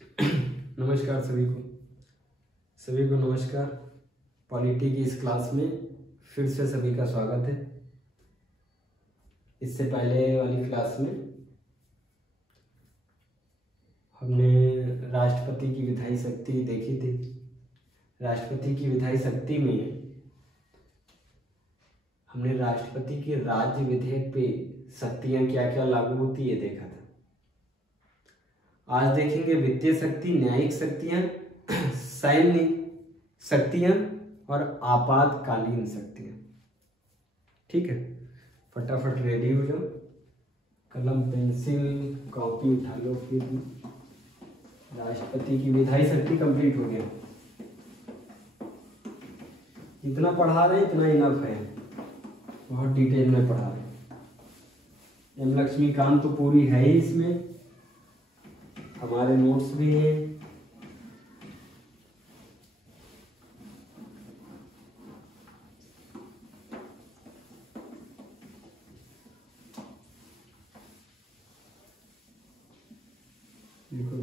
नमस्कार सभी को नमस्कार। पॉलिटी की इस क्लास में फिर से सभी का स्वागत है। इससे पहले वाली क्लास में हमने राष्ट्रपति की विधायी शक्ति देखी थी। राष्ट्रपति की विधायी शक्ति में हमने राष्ट्रपति के राज्य विधेयक पे शक्तियां क्या क्या लागू होती है देखा था। आज देखेंगे वित्तीय शक्ति, न्यायिक शक्तियां, सैन्य शक्तियां और आपातकालीन शक्तियां। ठीक है, फटाफट रेडी हो जाओ, कलम पेंसिल कॉपी उठा लो। फिर राष्ट्रपति की विधायी शक्ति कंप्लीट हो गया। जितना पढ़ा रहे इतना इनफ है, बहुत डिटेल में पढ़ा रहे। एम लक्ष्मीकांत तो पूरी है ही, इसमें हमारे नोट्स भी हैं। देखो,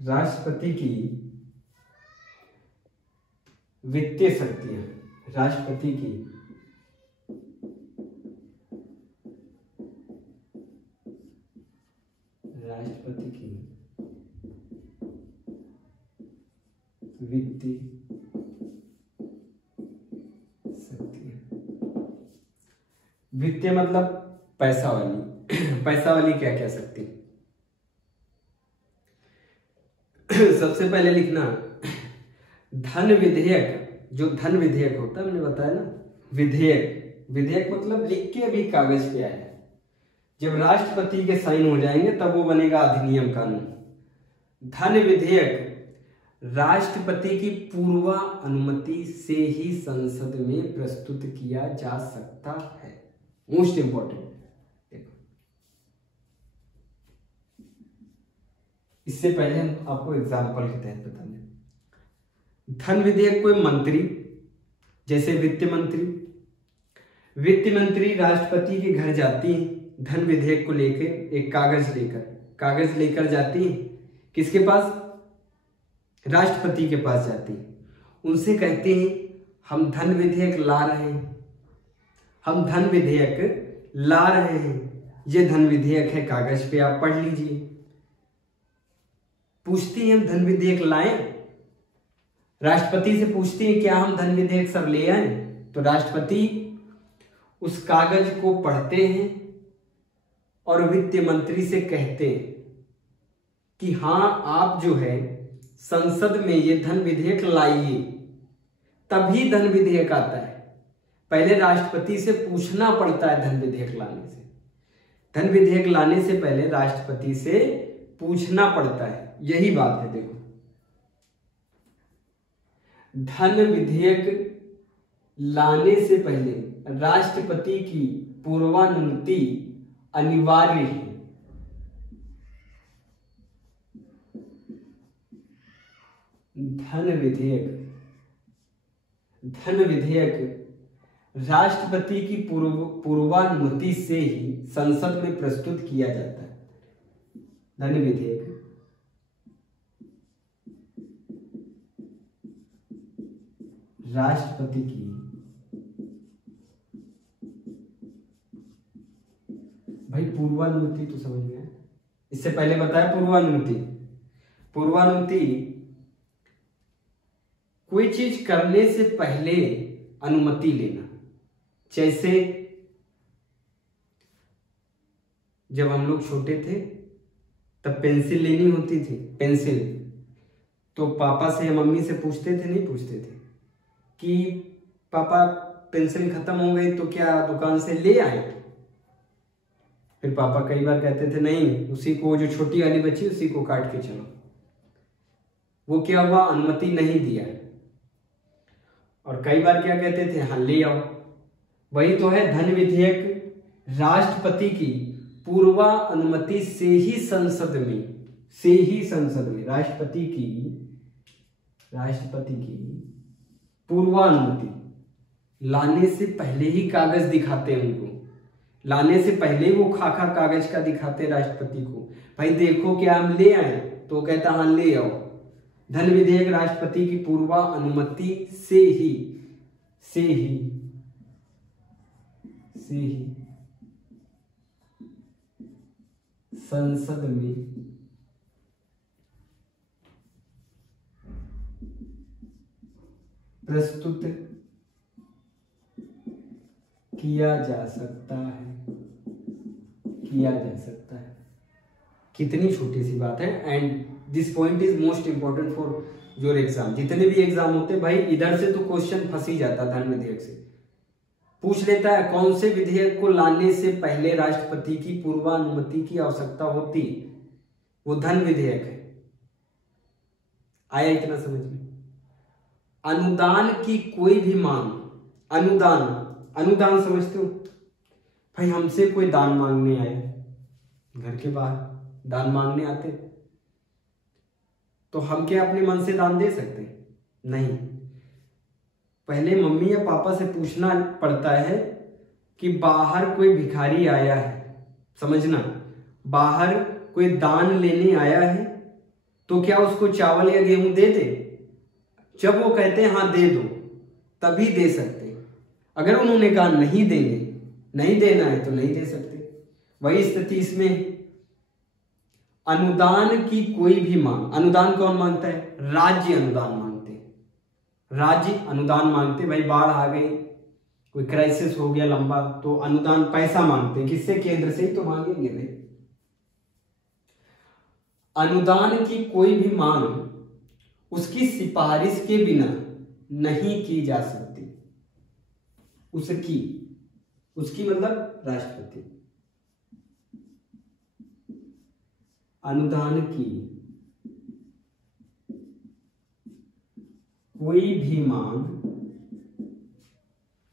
राष्ट्रपति की वित्तीय शक्तियां, राष्ट्रपति की वित्तीय शक्तियां। वित्तीय मतलब पैसा वाली पैसा वाली क्या क्या शक्ति। सबसे पहले लिखना धन विधेयक। जो धन विधेयक होता है, मैंने बताया ना, विधेयक मतलब लिख के अभी कागज पे आया। जब राष्ट्रपति के साइन हो जाएंगे तब वो बनेगा अधिनियम कानून। धन विधेयक राष्ट्रपति की पूर्व अनुमति से ही संसद में प्रस्तुत किया जा सकता है। Most important. देखो, इससे पहले हम आपको एग्जाम्पल के तहत बताने। धन विधेयक कोई मंत्री, जैसे वित्त मंत्री राष्ट्रपति के घर जाती है धन विधेयक को लेकर, एक कागज लेकर जाती है। किसके पास? राष्ट्रपति के पास जाती है। उनसे कहते हैं हम धन विधेयक ला रहे हैं, ये धन विधेयक है, कागज पे आप पढ़ लीजिए। पूछती हैं हम धन विधेयक लाएं, राष्ट्रपति से पूछती हैं क्या हम धन विधेयक सब ले आए। तो राष्ट्रपति उस कागज को पढ़ते हैं और वित्त मंत्री से कहते हैं कि हाँ, आप जो है संसद में ये धन विधेयक लाइए, तभी धन विधेयक आता है। पहले राष्ट्रपति से पूछना पड़ता है धन विधेयक लाने से। धन विधेयक लाने से पहले राष्ट्रपति से पूछना पड़ता है, यही बात है। देखो, धन विधेयक लाने से पहले राष्ट्रपति की पूर्वानुमति अनिवार्य है। धन विधेयक राष्ट्रपति की पूर्वानुमति से ही संसद में प्रस्तुत किया जाता है। धन विधेयक राष्ट्रपति की भाई पूर्वानुमति तो समझ में आया। इससे पहले बताया पूर्वानुमति कोई चीज करने से पहले अनुमति लेना। जैसे जब हम लोग छोटे थे तब पेंसिल लेनी होती थी, तो पापा से या मम्मी से पूछते थे, नहीं पूछते थे कि पापा पेंसिल खत्म हो गई तो क्या दुकान से ले आए। फिर पापा कई बार कहते थे नहीं, उसी को, जो छोटी वाली बची उसी को काट के चलो। वो क्या हुआ, अनुमति नहीं दिया। और कई बार क्या कहते थे, हाँ ले आओ। वही तो है धन विधेयक राष्ट्रपति की पूर्व अनुमति से ही संसद में राष्ट्रपति की पूर्वानुमति लाने से पहले ही कागज दिखाते हैं उनको। लाने से पहले वो खाका कागज का दिखाते राष्ट्रपति को, भाई देखो क्या हम ले आए। तो वो कहता हाँ ले आओ। धन विधेयक राष्ट्रपति की पूर्वानुमति से ही संसद में प्रस्तुत किया जा सकता है। कितनी छोटी सी बात है। And this point is most important for your exam. जितने भी एग्जाम होते हैं भाई, इधर से तो क्वेश्चन फंस ही जाता है। धन विधेयक से पूछ लेता है कौन से विधेयक को लाने से पहले राष्ट्रपति की पूर्वानुमति की आवश्यकता होती, वो धन विधेयक है। आया इतना समझ में? अनुदान की कोई भी मांग, अनुदान समझते हो भाई? हमसे कोई दान मांगने आए, घर के बाहर दान मांगने आते, तो हम क्या अपने मन से दान दे सकते? नहीं, पहले मम्मी या पापा से पूछना पड़ता है कि बाहर कोई भिखारी आया है, समझना, बाहर कोई दान लेने आया है तो क्या उसको चावल या गेहूं दे दे? जब वो कहते हैं हाँ दे दो, तभी दे सकते। अगर उन्होंने कहा नहीं देंगे, नहीं देना है, तो नहीं दे सकते। वही स्थिति इसमें। अनुदान की कोई भी मांग, अनुदान कौन मांगता है? राज्य अनुदान मांगते, राज्य अनुदान मांगते। भाई बाढ़ आ गई, कोई क्राइसिस हो गया लंबा, तो अनुदान पैसा मांगते। किससे? केंद्र से ही तो मांगेंगे भाई। अनुदान की कोई भी मांग उसकी सिफारिश के बिना नहीं की जा सकती। उसकी मतलब राष्ट्रपति। अनुदान की कोई भी मांग,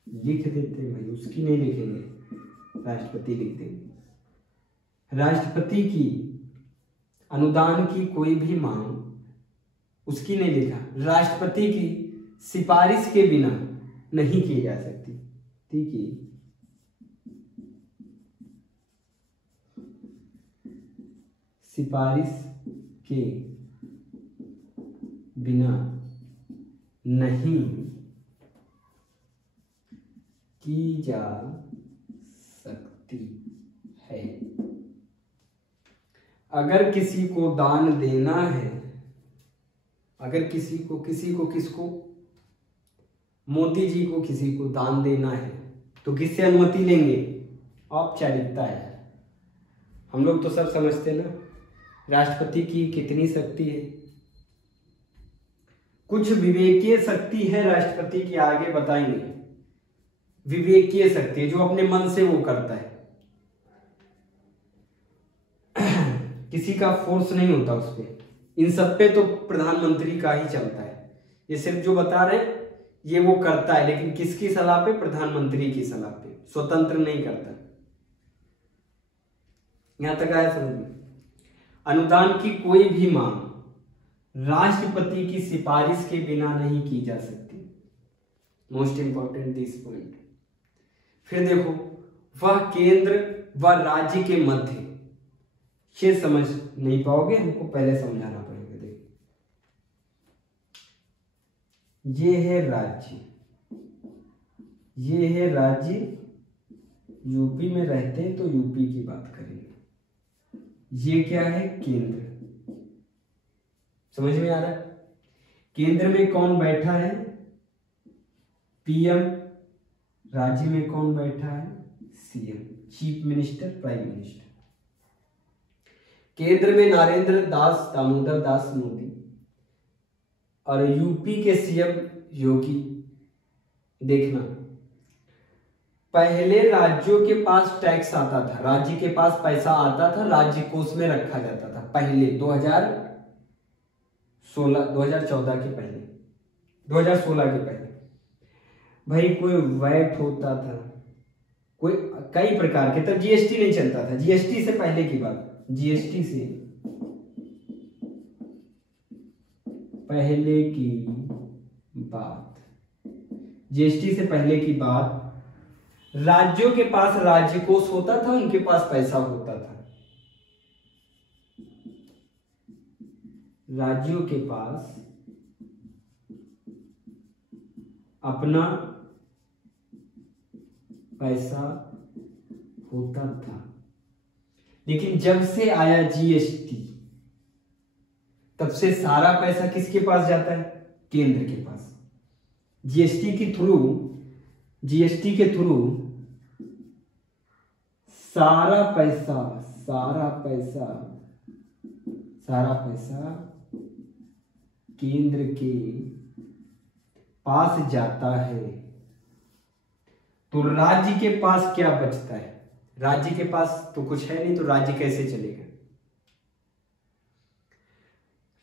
लिख देते हैं भाई, उसकी नहीं लिखेंगे, राष्ट्रपति लिख देंगे। राष्ट्रपति की अनुदान की कोई भी मांग, उसकी नहीं लिखा, राष्ट्रपति की सिफारिश के बिना नहीं की जा सकती। ठीक है, सिफारिश के बिना नहीं की जा सकती है। अगर किसी को दान देना है, अगर किसको मोदी जी को किसी को दान देना है, तो किससे अनुमति लेंगे? औपचारिकता है। हम लोग तो सब समझते ना राष्ट्रपति की कितनी शक्ति है। कुछ विवेकीय शक्ति है राष्ट्रपति की, आगे बताएंगे। विवेकीय शक्ति जो अपने मन से वो करता है, किसी का फोर्स नहीं होता उस पर। इन सब पे तो प्रधानमंत्री का ही चलता है। ये सिर्फ जो बता रहे हैं ये वो करता है, लेकिन किसकी सलाह पे? प्रधानमंत्री की सलाह पे, स्वतंत्र नहीं करता। यहां तक आया समझ में? अनुदान की कोई भी मांग राष्ट्रपति की सिफारिश के बिना नहीं की जा सकती। Most important this point. फिर देखो, वह केंद्र व राज्य के मध्य, ये समझ नहीं पाओगे, हमको पहले समझाना पड़ेगा। देखो, ये है राज्य, यूपी में रहते हैं तो यूपी की बात करेंगे। ये क्या है? केंद्र। समझ में आ रहा है? केंद्र में कौन बैठा है? पीएम। राज्य में कौन बैठा है? CM, chief minister, prime minister. केंद्र में नरेंद्र दास दामोदर दास मोदी और यूपी के सीएम योगी। देखना, पहले राज्यों के पास टैक्स आता था, राज्य के पास पैसा आता था, राज्य कोष में रखा जाता था। पहले 2014 के पहले, 2016 के पहले भाई कोई वैट होता था, कोई कई प्रकार के, तब जीएसटी नहीं चलता था। जीएसटी से पहले की बात, जीएसटी से पहले की बात, राज्यों के पास राज्य कोष होता था, उनके पास पैसा होता था। राज्यों के पास अपना पैसा होता था, लेकिन जब से आया जीएसटी तब से सारा पैसा किसके पास जाता है? केंद्र के पास। जीएसटी के थ्रू सारा पैसा केंद्र के पास जाता है। तो राज्य के पास क्या बचता है? राज्य के पास तो कुछ है नहीं, तो राज्य कैसे चलेगा?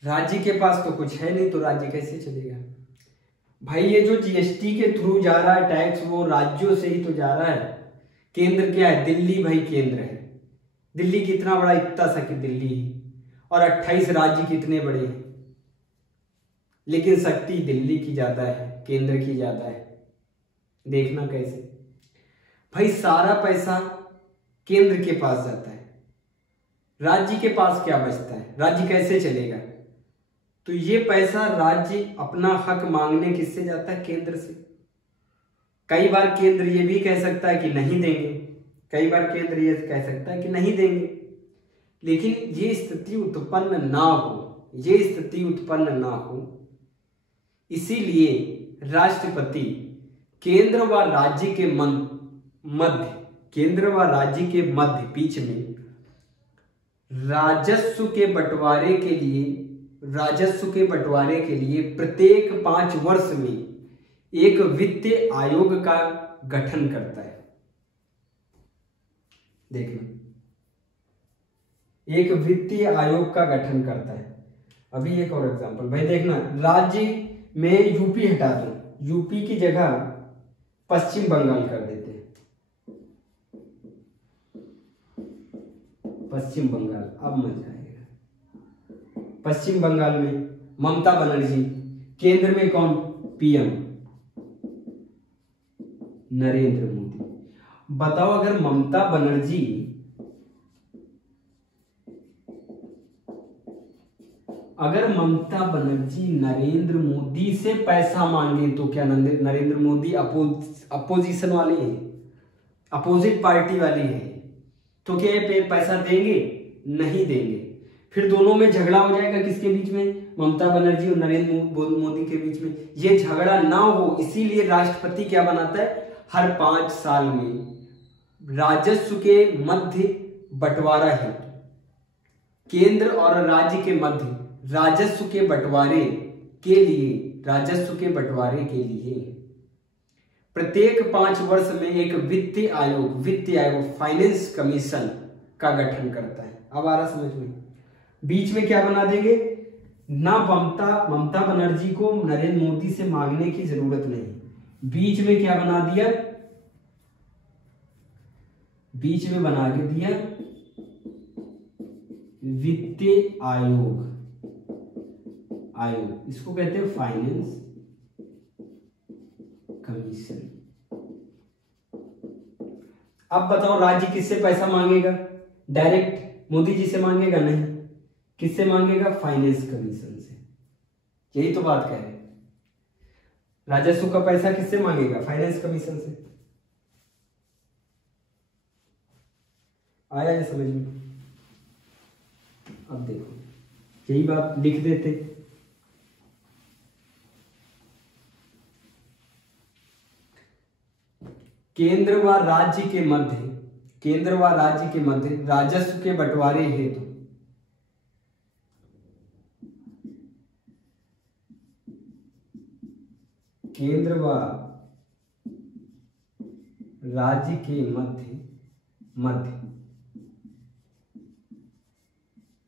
राज्य के पास तो कुछ है नहीं, तो राज्य कैसे चलेगा? भाई ये जो जीएसटी के थ्रू जा रहा है टैक्स, वो राज्यों से ही तो जा रहा है। केंद्र क्या है? दिल्ली भाई केंद्र है। दिल्ली कितना बड़ा? इतना सा कि दिल्ली है, और 28 राज्य कितने बड़े हैं, लेकिन शक्ति दिल्ली की ज्यादा है, केंद्र की ज्यादा है। देखना कैसे भाई, सारा पैसा केंद्र के पास जाता है, राज्य के पास क्या बचता है? राज्य कैसे चलेगा? तो ये पैसा राज्य अपना हक मांगने किससे जाता है? केंद्र से। कई बार केंद्र ये भी कह सकता है कि नहीं देंगे, कई बार केंद्र ये कह सकता है कि नहीं देंगे, लेकिन ये स्थिति उत्पन्न ना हो, इसीलिए राष्ट्रपति केंद्र व राज्य के मध्य बीच में राजस्व के बंटवारे के लिए प्रत्येक 5 वर्ष में एक वित्त आयोग का गठन करता है। देखना, एक वित्तीय आयोग का गठन करता है। अभी एक और एग्जांपल भाई देखना, राज्य में यूपी हटा दो, यूपी की जगह पश्चिम बंगाल कर देते हैं। पश्चिम बंगाल, अब मजा आएगा। पश्चिम बंगाल में ममता बनर्जी, केंद्र में कौन? पीएम नरेंद्र मोदी। बताओ, अगर ममता बनर्जी नरेंद्र मोदी से पैसा मांगे तो क्या नरेंद्र मोदी अपोजिशन वाले हैं, अपोजिट पार्टी वाले हैं, तो क्या ये पैसा देंगे? नहीं देंगे। फिर दोनों में झगड़ा हो जाएगा, किसके बीच में? ममता बनर्जी और नरेंद्र मोदी के बीच में। ये झगड़ा ना हो इसीलिए राष्ट्रपति क्या बनाता है? हर 5 साल में राजस्व के मध्य बंटवारा है, केंद्र और राज्य के मध्य राजस्व के बंटवारे के लिए प्रत्येक 5 वर्ष में एक वित्तीय आयोग फाइनेंस कमीशन का गठन करता है। अब आ रहा समझ में? बीच में क्या बना देंगे? ना ममता बनर्जी को नरेंद्र मोदी से मांगने की जरूरत नहीं। बीच में क्या बना दिया? बीच में बना के दिया वित्तीय आयोग। इसको कहते हैं फाइनेंस कमीशन। अब बताओ, राज्य किससे पैसा मांगेगा? डायरेक्ट मोदी जी से मांगेगा? नहीं। किससे मांगेगा? फाइनेंस कमीशन से। यही तो बात कह रहे हैं, राजस्व का पैसा किससे मांगेगा? फाइनेंस कमीशन से। आया है समझ में? अब देखो, यही बात लिख देते। केंद्र व राज्य के मध्य राजस्व के बंटवारे हेतु केंद्र व राज्य के मध्य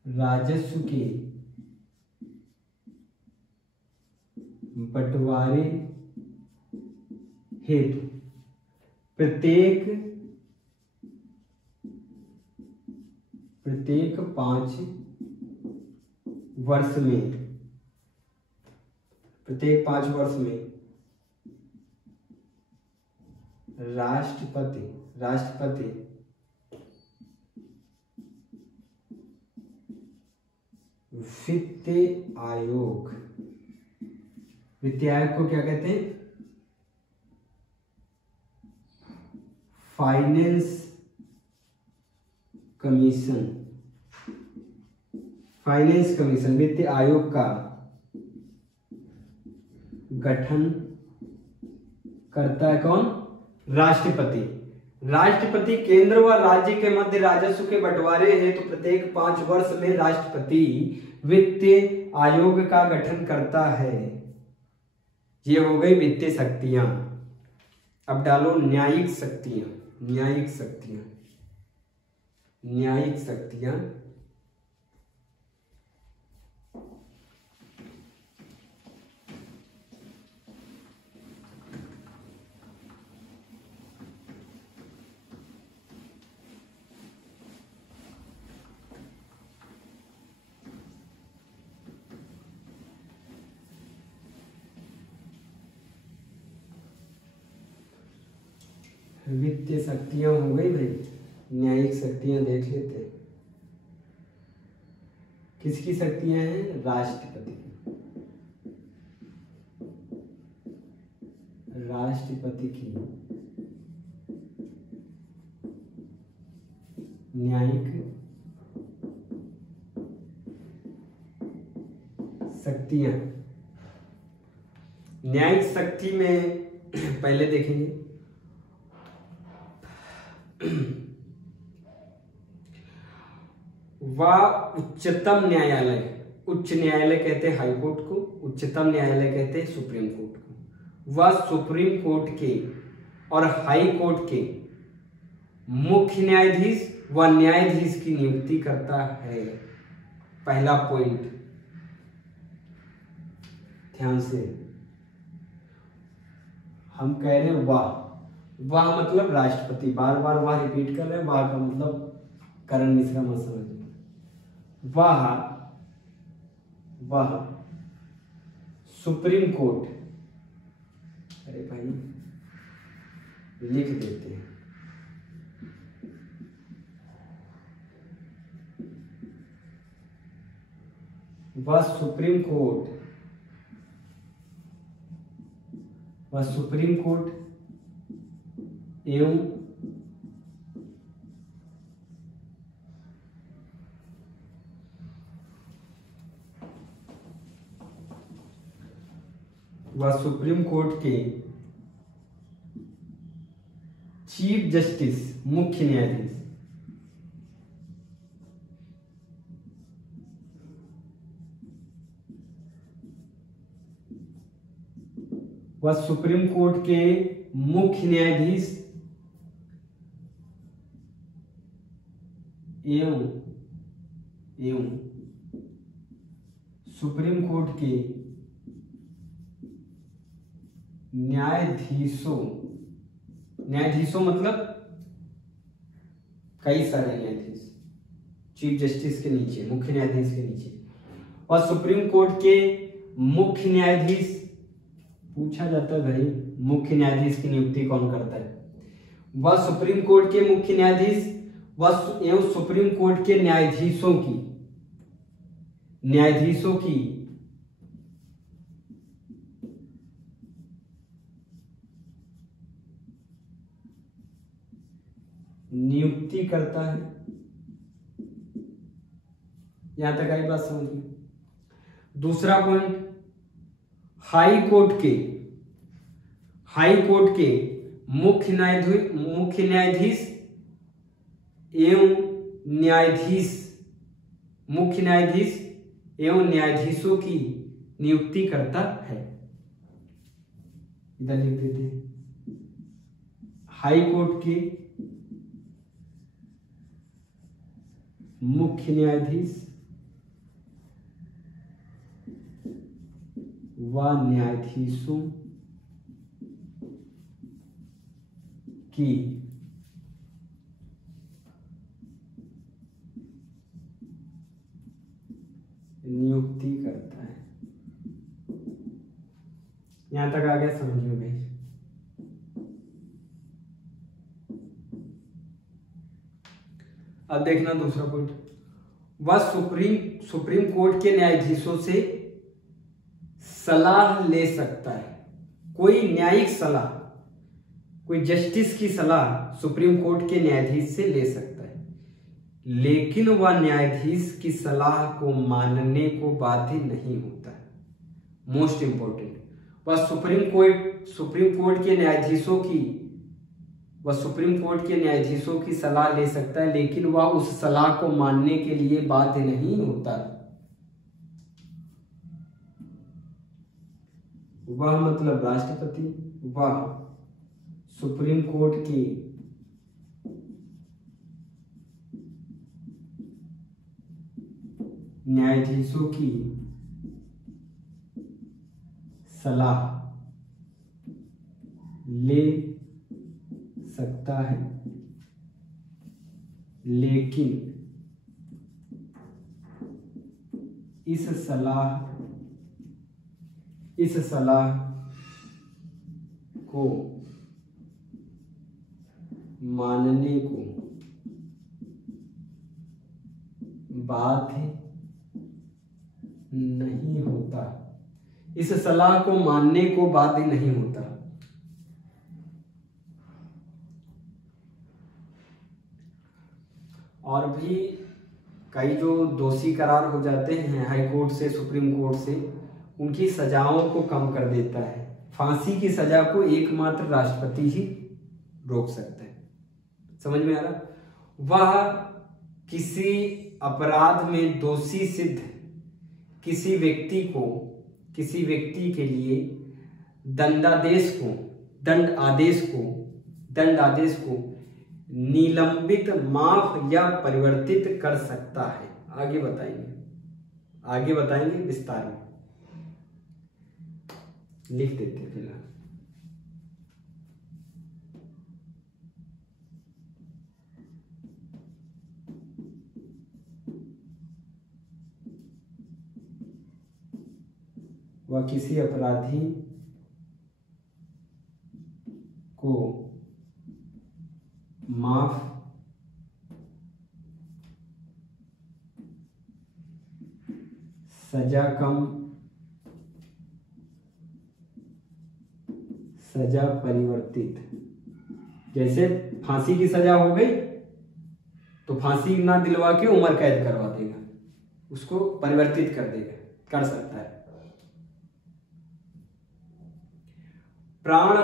राजस्व के बंटवारे हेतु प्रत्येक 5 वर्ष में राष्ट्रपति वित्त आयोग। वित्त आयोग को क्या कहते हैं? Finance commission. फाइनेंस कमीशन, वित्त आयोग का गठन करता है कौन? राष्ट्रपति। राष्ट्रपति केंद्र व राज्य के मध्य राजस्व के बंटवारे हेतु तो प्रत्येक 5 वर्ष में राष्ट्रपति वित्त आयोग का गठन करता है। ये हो गई वित्तीय शक्तियां। अब डालो न्यायिक शक्तियां। न्यायिक शक्तियां, न्यायिक शक्तियां वित्तीय शक्तियां हो गई भाई। न्यायिक शक्तियां देख लेते हैं। किसकी शक्तियां हैं? राष्ट्रपति की। राष्ट्रपति की न्यायिक शक्तियां। न्यायिक शक्ति में पहले देखेंगे वह उच्चतम न्यायालय। उच्च न्यायालय कहते हैं हाई कोर्ट को, उच्चतम न्यायालय कहते हैं सुप्रीम कोर्ट को। वह सुप्रीम कोर्ट के और हाई कोर्ट के मुख्य न्यायाधीश व न्यायाधीश की नियुक्ति करता है। पहला पॉइंट ध्यान से, हम कह रहे हैं वाह मतलब राष्ट्रपति। बार बार वाह रिपीट कर रहे हैं। वाह का मतलब करण मिश्रा मत समझिए। वाह सुप्रीम कोर्ट, अरे भाई लिख देते हैं। वह सुप्रीम कोर्ट एवं सुप्रीम कोर्ट के चीफ जस्टिस, मुख्य न्यायाधीश, वह सुप्रीम कोर्ट के मुख्य न्यायाधीश एवं सुप्रीम कोर्ट के न्यायाधीशों मतलब कई सारे न्यायाधीश, चीफ जस्टिस के नीचे, मुख्य न्यायाधीश के नीचे, और सुप्रीम कोर्ट के मुख्य न्यायाधीश। पूछा जाता है भाई मुख्य न्यायाधीश की नियुक्ति कौन करता है? वह सुप्रीम कोर्ट के मुख्य न्यायाधीश एवं सुप्रीम कोर्ट के न्यायाधीशों की नियुक्ति करता है। यहां तक आई बात समझिए। दूसरा पॉइंट, हाई कोर्ट के मुख्य न्यायाधीश एवं न्यायाधीशों की नियुक्ति करता है। इधर लिख देते हैं, हाई कोर्ट के मुख्य न्यायाधीश व न्यायाधीशों की नियुक्ति करता है। यहां तक आ गया, समझ में भाई। अब देखना दूसरा पॉइंट, वह सुप्रीम कोर्ट के न्यायाधीशों से सलाह ले सकता है। कोई न्यायिक सलाह, कोई जस्टिस की सलाह सुप्रीम कोर्ट के न्यायाधीश से ले सकता है, लेकिन वह न्यायाधीश की सलाह को मानने को बाध्य नहीं होता है। मोस्ट इंपॉर्टेंट, वह सुप्रीम कोर्ट के न्यायाधीशों की सलाह ले सकता है, लेकिन वह उस सलाह को मानने के लिए बाध्य नहीं होता। वह मतलब राष्ट्रपति, वह सुप्रीम कोर्ट के न्यायाधीशों की सलाह ले सकता है, लेकिन इस सलाह को मानने को बाध्य नहीं होता। इस सलाह को मानने को बाध्य नहीं होता। और भी कई जो दोषी करार हो जाते हैं हाई कोर्ट से, सुप्रीम कोर्ट से, उनकी सजाओं को कम कर देता है। फांसी की सजा को एकमात्र राष्ट्रपति ही रोक सकता है। समझ में आ रहा? वह किसी अपराध में दोषी सिद्ध किसी व्यक्ति के लिए दंड आदेश को निलंबित, माफ या परिवर्तित कर सकता है। आगे बताएंगे विस्तार में, लिख देते हैं फिलहाल। वह किसी अपराधी को माफ सजा परिवर्तित, जैसे फांसी की सजा हो गई तो फांसी ना दिलवा के उम्र कैद करवा देगा, उसको परिवर्तित कर सकता है। प्राण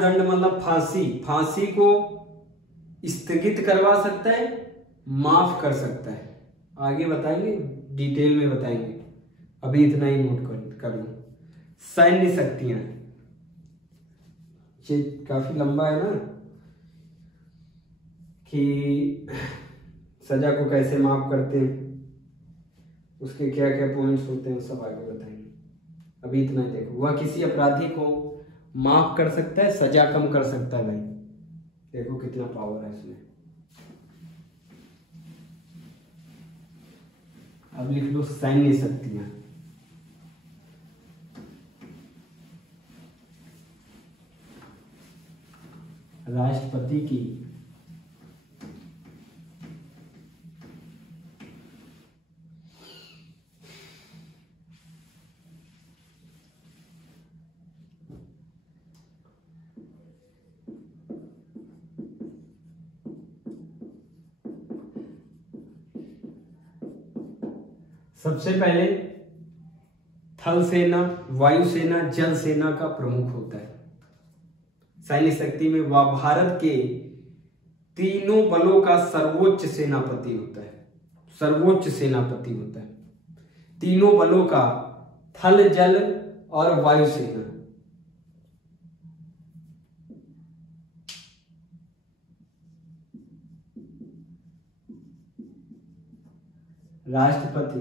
दंड मतलब फांसी को स्थगित करवा सकता है, माफ कर सकता है। आगे बताएंगे, डिटेल में बताएंगे, अभी इतना ही नोट कर लो। सैन्य शक्तियां, ये काफी लंबा है ना, कि सजा को कैसे माफ करते हैं, उसके क्या क्या पॉइंट्स होते हैं, सब आगे बताएंगे। अभी इतना ही देखो, वह किसी अपराधी को माफ कर सकता है, सजा कम कर सकता है। भाई देखो कितना पावर है इसमें। अब लिख लो सैन्य शक्तियां। राष्ट्रपति की सबसे पहले थल सेना, वायु सेना, जल सेना का प्रमुख होता है। सैन्य शक्ति में वह भारत के तीनों बलों का सर्वोच्च सेनापति होता है। तीनों बलों का, थल, जल और वायु सेना। राष्ट्रपति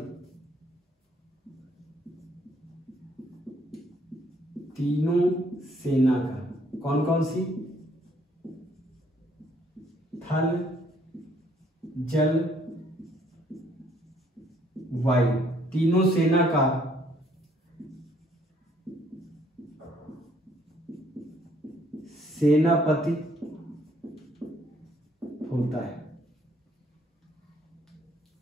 तीनों सेना का, कौन कौन सी? थल, जल, वायु, तीनों सेना का सेनापति होता है।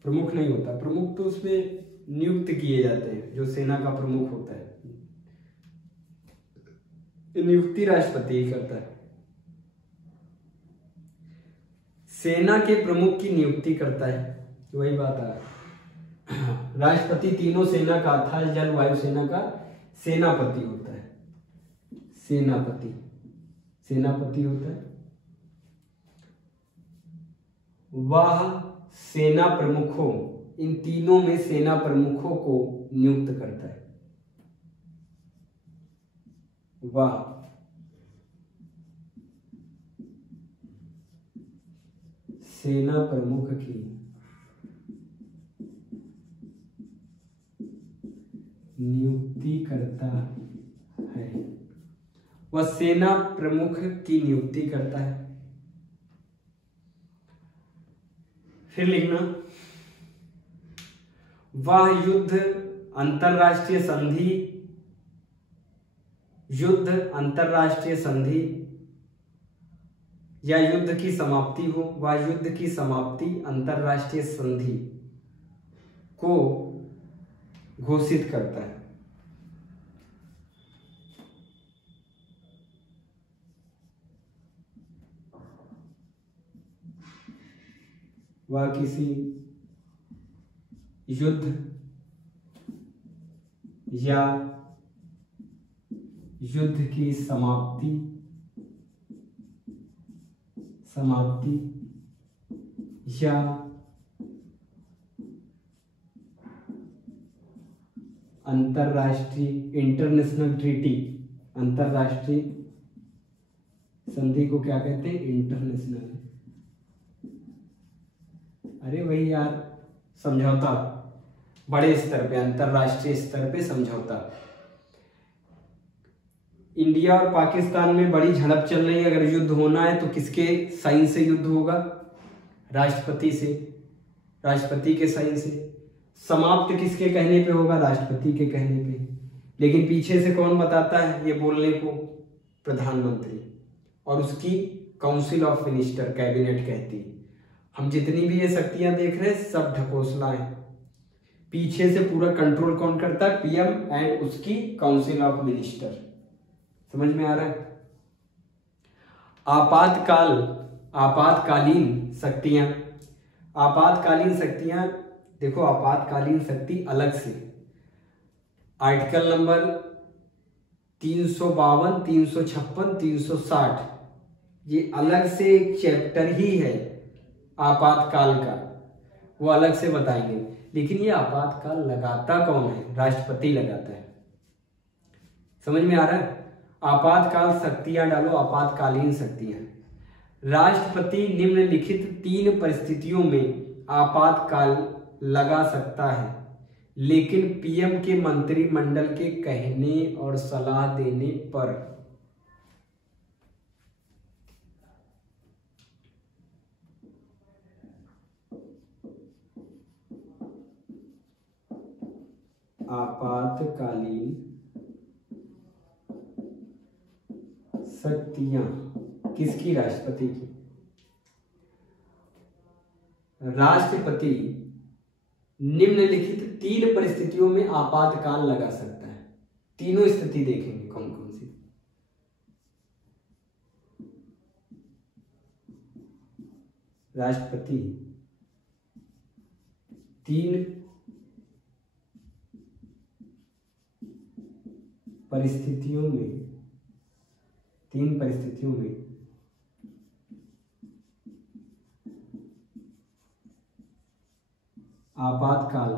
प्रमुख नहीं होता, प्रमुख तो उसमें नियुक्त किए जाते हैं, जो सेना का प्रमुख होता है, नियुक्ति राष्ट्रपति ही करता है। सेना के प्रमुख की नियुक्ति करता है, वही बात है। राष्ट्रपति तीनों सेना का, थल जल वायु सेना का सेनापति होता है, सेनापति, सेनापति होता है। वह सेना प्रमुखों, इन तीनों में सेना प्रमुखों को नियुक्त करता है। वह सेना प्रमुख की नियुक्ति करता है, वह सेना प्रमुख की नियुक्ति करता है। फिर लिखना, वह युद्ध, अंतरराष्ट्रीय संधि, युद्ध, अंतरराष्ट्रीय संधि या युद्ध की समाप्ति हो, वह युद्ध की समाप्ति, अंतरराष्ट्रीय संधि को घोषित करता है। वह किसी युद्ध या युद्ध की समाप्ति या अंतरराष्ट्रीय, इंटरनेशनल ट्रीटी, अंतरराष्ट्रीय संधि को क्या कहते हैं? इंटरनेशनल। अरे वही यार, समझौता, बड़े स्तर पे, अंतरराष्ट्रीय स्तर पे समझौता। इंडिया और पाकिस्तान में बड़ी झड़प चल रही है, अगर युद्ध होना है तो किसके साइन से युद्ध होगा? राष्ट्रपति से, राष्ट्रपति के साइन से। समाप्त किसके कहने पे होगा? राष्ट्रपति के कहने पे। लेकिन पीछे से कौन बताता है ये बोलने को? प्रधानमंत्री, और उसकी काउंसिल ऑफ मिनिस्टर, कैबिनेट कहती है। हम जितनी भी ये शक्तियां देख रहे हैं सब ढकोसला है। पीछे से पूरा कंट्रोल कौन करता है? पीएम एंड उसकी काउंसिल ऑफ मिनिस्टर। समझ में आ रहा है? आपातकाल, आपातकालीन शक्तियां, आपातकालीन शक्तियां देखो, आपातकालीन शक्ति अलग से आर्टिकल नंबर 352, 356, 360, ये अलग से एक चैप्टर ही है आपातकाल का, वो अलग से बताएंगे। लेकिन ये आपातकाल लगाता कौन है? राष्ट्रपति लगाता है। समझ में आ रहा है? आपातकाल शक्तियां डालो, आपातकालीन शक्तियां। राष्ट्रपति निम्नलिखित 3 परिस्थितियों में आपातकाल लगा सकता है, लेकिन पीएम के मंत्रिमंडल के कहने और सलाह देने पर। आपातकालीन शक्तियां किसकी? राष्ट्रपति की। राष्ट्रपति निम्नलिखित 3 परिस्थितियों में आपातकाल लगा सकता है। तीनों स्थिति देखेंगे कौन कौन सी। राष्ट्रपति 3 परिस्थितियों में आपातकाल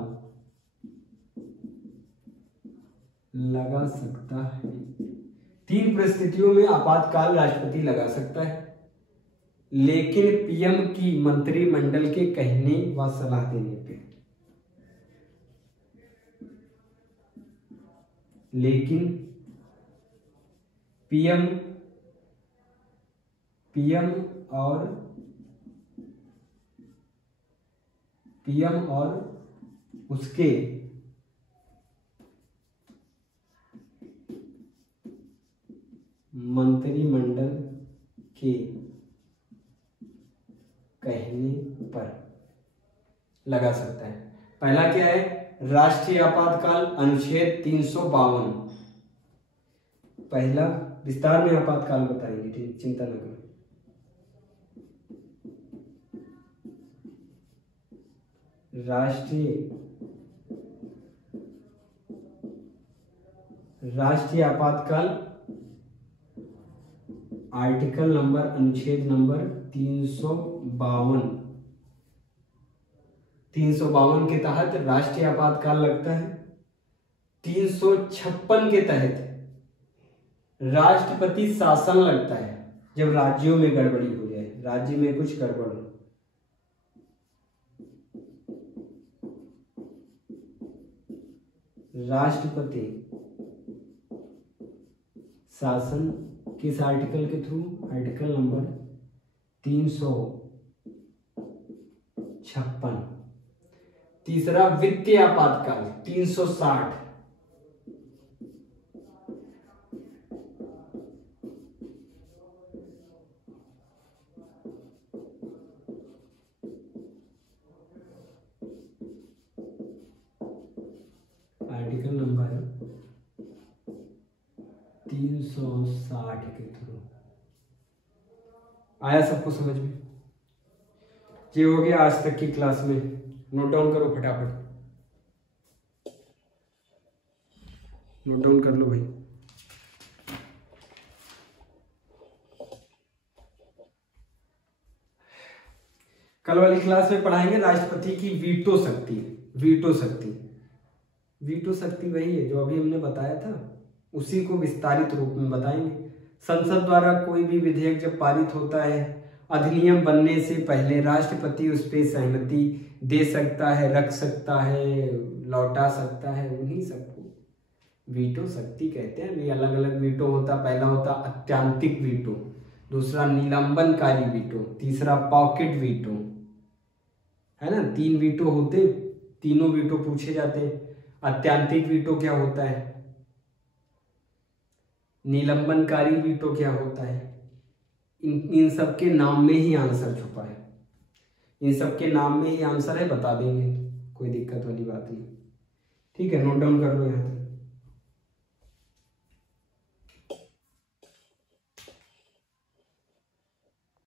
लगा सकता है। 3 परिस्थितियों में आपातकाल राष्ट्रपति लगा सकता है, लेकिन पीएम की मंत्रिमंडल के कहने व सलाह देने पे। लेकिन पीएम और उसके मंत्रिमंडल के कहने पर लगा सकता है। पहला क्या है, राष्ट्रीय आपातकाल अनुच्छेद 352। पहला विस्तार में आपातकाल बताएंगे, ठीक, चिंता न करो। राष्ट्रीय आपातकाल आर्टिकल नंबर, अनुच्छेद नंबर 352 के तहत राष्ट्रीय आपातकाल लगता है। 356 के तहत राष्ट्रपति शासन लगता है, जब राज्यों में गड़बड़ी हो जाए, राज्य में कुछ गड़बड़ हो। राष्ट्रपति शासन किस आर्टिकल के थ्रू, आर्टिकल नंबर 356। तीसरा वित्तीय आपातकाल 360। आर्टिकल नंबर 360 के थ्रू। आया सबको समझ में? ये हो गया आज तक की क्लास में। नोट डाउन करो फटाफट, नोट डाउन कर लो भाई। कल वाली क्लास में पढ़ाएंगे राष्ट्रपति की वीटो शक्ति। वीटो शक्ति, वीटो शक्ति वही है जो अभी हमने बताया था, उसी को विस्तारित रूप में बताएंगे। संसद द्वारा कोई भी विधेयक जब पारित होता है, अधिनियम बनने से पहले राष्ट्रपति उस पर सहमति दे सकता है, रख सकता है, लौटा सकता है, उन्हीं सबको वीटो शक्ति कहते हैं। भी अलग अलग वीटो होता, पहला होता अत्यांतिक वीटो, दूसरा निलंबनकारी वीटो, तीसरा पॉकेट वीटो, है ना। 3 वीटो होते, तीनों वीटो पूछे जाते हैं। अत्यांतिक वीटो क्या होता है, निलंबनकारी वीटो क्या होता है, इन सब के नाम में ही आंसर छुपा है। इन सब के नाम में ही आंसर है, बता देंगे, कोई दिक्कत वाली बात नहीं। ठीक है, नोट डाउन कर लो यहाँ तक।